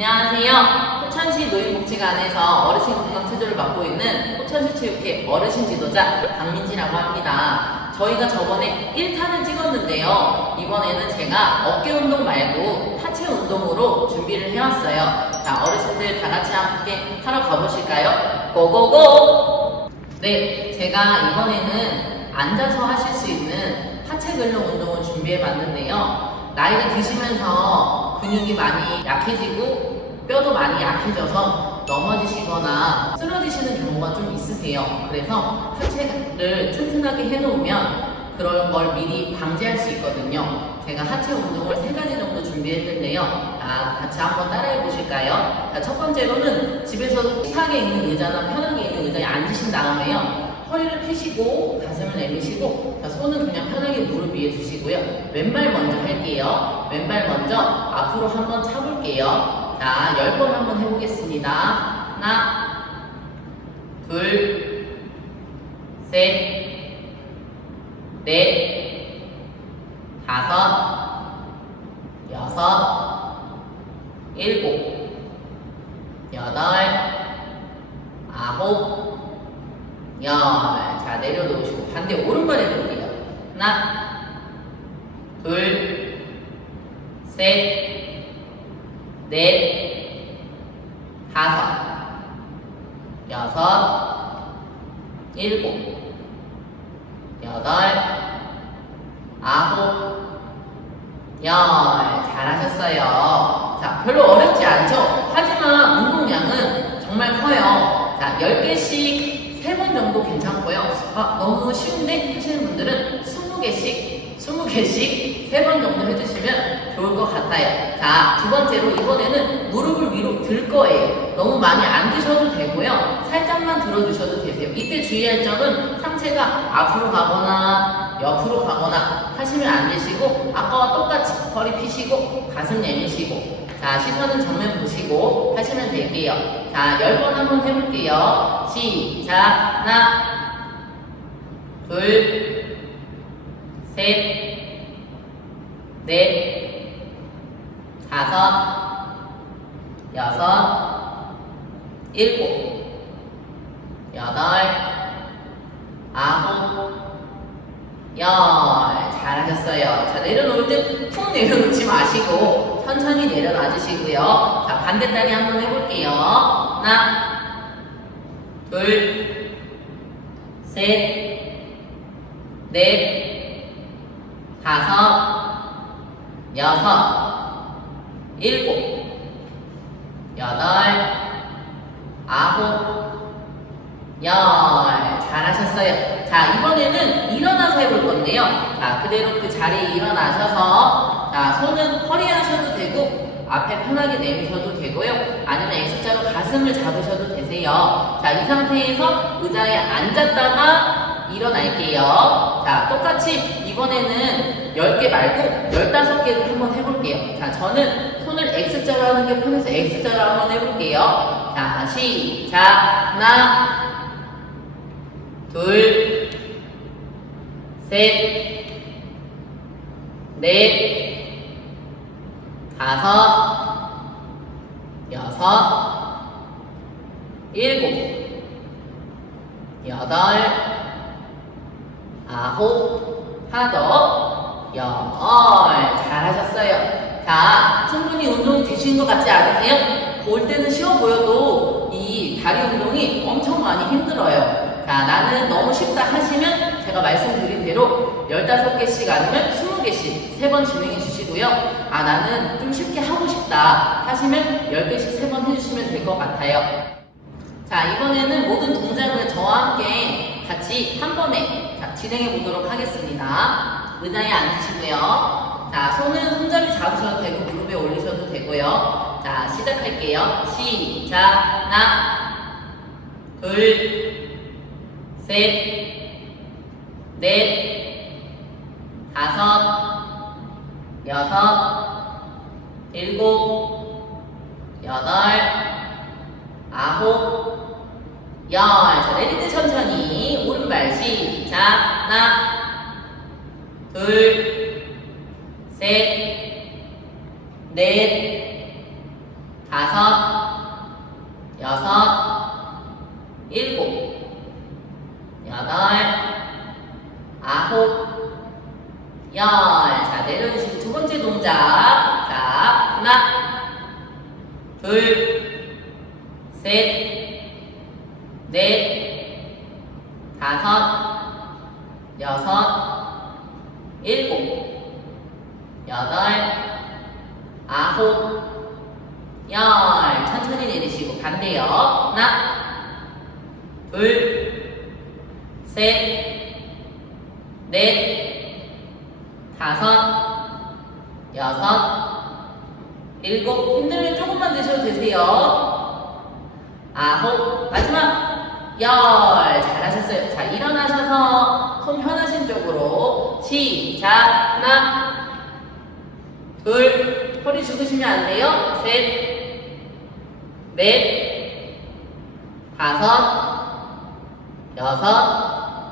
안녕하세요. 포천시 노인복지관에서 어르신 건강 체조를 맡고 있는 포천시 체육회 어르신 지도자 강민지라고 합니다. 저희가 저번에 1탄을 찍었는데요. 이번에는 제가 어깨 운동 말고 하체 운동으로 준비를 해왔어요. 자, 어르신들 다 같이 함께 하러 가보실까요? 고고고! 네, 제가 이번에는 앉아서 하실 수 있는 하체 근력 운동을 준비해 봤는데요. 나이가 드시면서 근육이 많이 약해지고 뼈도 많이 약해져서 넘어지시거나 쓰러지시는 경우가 좀 있으세요. 그래서 하체를 튼튼하게 해놓으면 그런 걸 미리 방지할 수 있거든요. 제가 하체 운동을 세 가지 정도 준비했는데요. 아, 같이 한번 따라해 보실까요? 자, 첫 번째로는 집에서 식탁에 있는 의자나 편하게 있는 의자에 앉으신 다음에요. 허리를 펴시고 가슴을 내미시고 자, 손은 그냥 편하게 무릎 위에 두시고요. 왼발 먼저 할게요. 왼발 먼저 앞으로 한번 차볼게요. 자, 열 번 한번 해보겠습니다. 하나, 둘, 셋, 넷, 다섯, 여섯, 일곱, 여덟, 아홉, 열. 자, 내려놓으시고 반대 오른발 해볼게요. 하나, 둘, 셋, 넷, 다섯, 여섯, 일곱, 여덟, 아홉, 열. 잘하셨어요. 자, 별로 어렵지 않죠? 하지만 운동량은 정말 커요. 자, 10개씩 3번 정도 괜찮고요. 아, 너무 쉬운데? 하시는 분들은 20개씩, 20개씩 3번 정도 해주시면 좋을 것 같아요. 자, 두 번째로 이번에는 무릎을 위로 들 거예요. 너무 많이 안 드셔도 되고요. 살짝만 들어주셔도 되세요. 이때 주의할 점은 상체가 앞으로 가거나 옆으로 가거나 하시면 안 되시고 아까와 똑같이 허리 피시고 가슴 내미시고 자 시선은 정면 보시고 하시면 될게요. 자, 열번 한번 해볼게요. 시작. 하나, 둘, 셋, 넷, 다섯, 여섯, 일곱, 여덟, 아홉, 열. 잘하셨어요. 자, 내려놓을 때 푹 내려놓지 마시고 천천히 내려놔 주시고요. 자, 반대 다리 한번 해볼게요. 하나, 둘, 셋, 넷, 다섯, 여섯, 일곱, 여덟, 아홉, 열. 잘하셨어요. 자, 이번에는 일어나서 해볼 건데요. 자, 그대로 그 자리에 일어나셔서, 자, 손은 허리 하셔도 되고, 앞에 편하게 내미셔도 되고요. 아니면 X자로 가슴을 잡으셔도 되세요. 자, 이 상태에서 의자에 앉았다가 일어날게요. 자, 똑같이 이번에는 10개 말고 15개를 한번 해볼게요. 자, 저는 손을 X자로 하는 게 편해서 X자로 한번 해볼게요. 자, 시작. 하나, 둘, 셋, 넷, 다섯, 여섯, 일곱, 여덟, 아홉, 하나 더, 열. 잘하셨어요. 자, 충분히 운동이 되신 것 같지 않으세요? 볼 때는 쉬워 보여도 이 다리 운동이 엄청 많이 힘들어요. 자, 나는 너무 쉽다 하시면 제가 말씀드린 대로 15개씩 아니면 20개씩 3번 진행해 주시고요. 아, 나는 좀 쉽게 하고 싶다 하시면 10개씩 3번 해주시면 될 것 같아요. 자, 이번에는 모든 동작을 저와 함께 같이 한 번에 자, 진행해 보도록 하겠습니다. 의자에 앉으시고요. 자, 손은 손잡이 잡으셔도 되고 무릎에 올리셔도 되고요. 자, 시작할게요. 시작. 하나, 둘, 셋, 넷, 다섯, 여섯, 일곱, 여덟, 아홉, 열. 자, 때 천천히. 오른발 시작. 하나, 둘, 셋, 넷, 다섯, 여섯, 일곱, 여덟, 아홉, 열. 자, 내려주시고 두 번째 동작. 자, 하나, 둘, 셋, 넷, 다섯, 여섯, 일곱, 여덟, 아홉, 열. 천천히 내리시고 반대요. 하나, 둘, 셋, 넷, 다섯, 여섯, 일곱. 힘들면 조금만 드셔도 되세요. 아홉. 마지막 열. 잘하셨어요. 자, 일어나셔서 손 편하신 쪽으로 시작. 하나, 둘. 허리 죽으시면 안 돼요. 셋, 넷, 다섯, 여섯,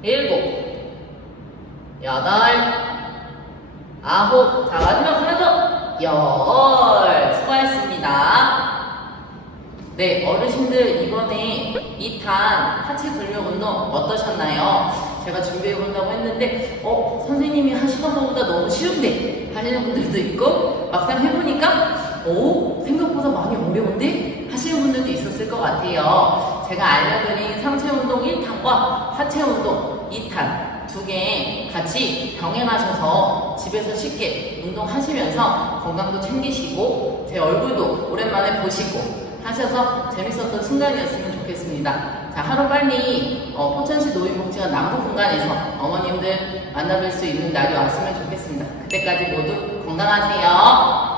일곱, 여덟, 아홉. 자, 마지막 하나 더. 열. 수고하셨습니다. 네, 어르신들 이번에 2탄 하체 근력 운동 어떠셨나요? 제가 준비해 본다고 했는데, 어, 선생님이 하시던 것보다 너무 쉬운데 하시는 분들도 있고, 막상 해보니까, 오, 생각보다 많이 어려운데? 하시는 분들도 있었을 것 같아요. 제가 알려드린 상체 운동 1탄과 하체 운동 2탄 두개 같이 병행하셔서 집에서 쉽게 운동하시면서 건강도 챙기시고, 제 얼굴도 오랜만에 보시고, 하셔서 재밌었던 순간이었으면 좋겠습니다. 자, 하루 빨리 어, 포천시 노인복지관 남부 공간에서 어머님들 만나뵐 수 있는 날이 왔으면 좋겠습니다. 그때까지 모두 건강하세요.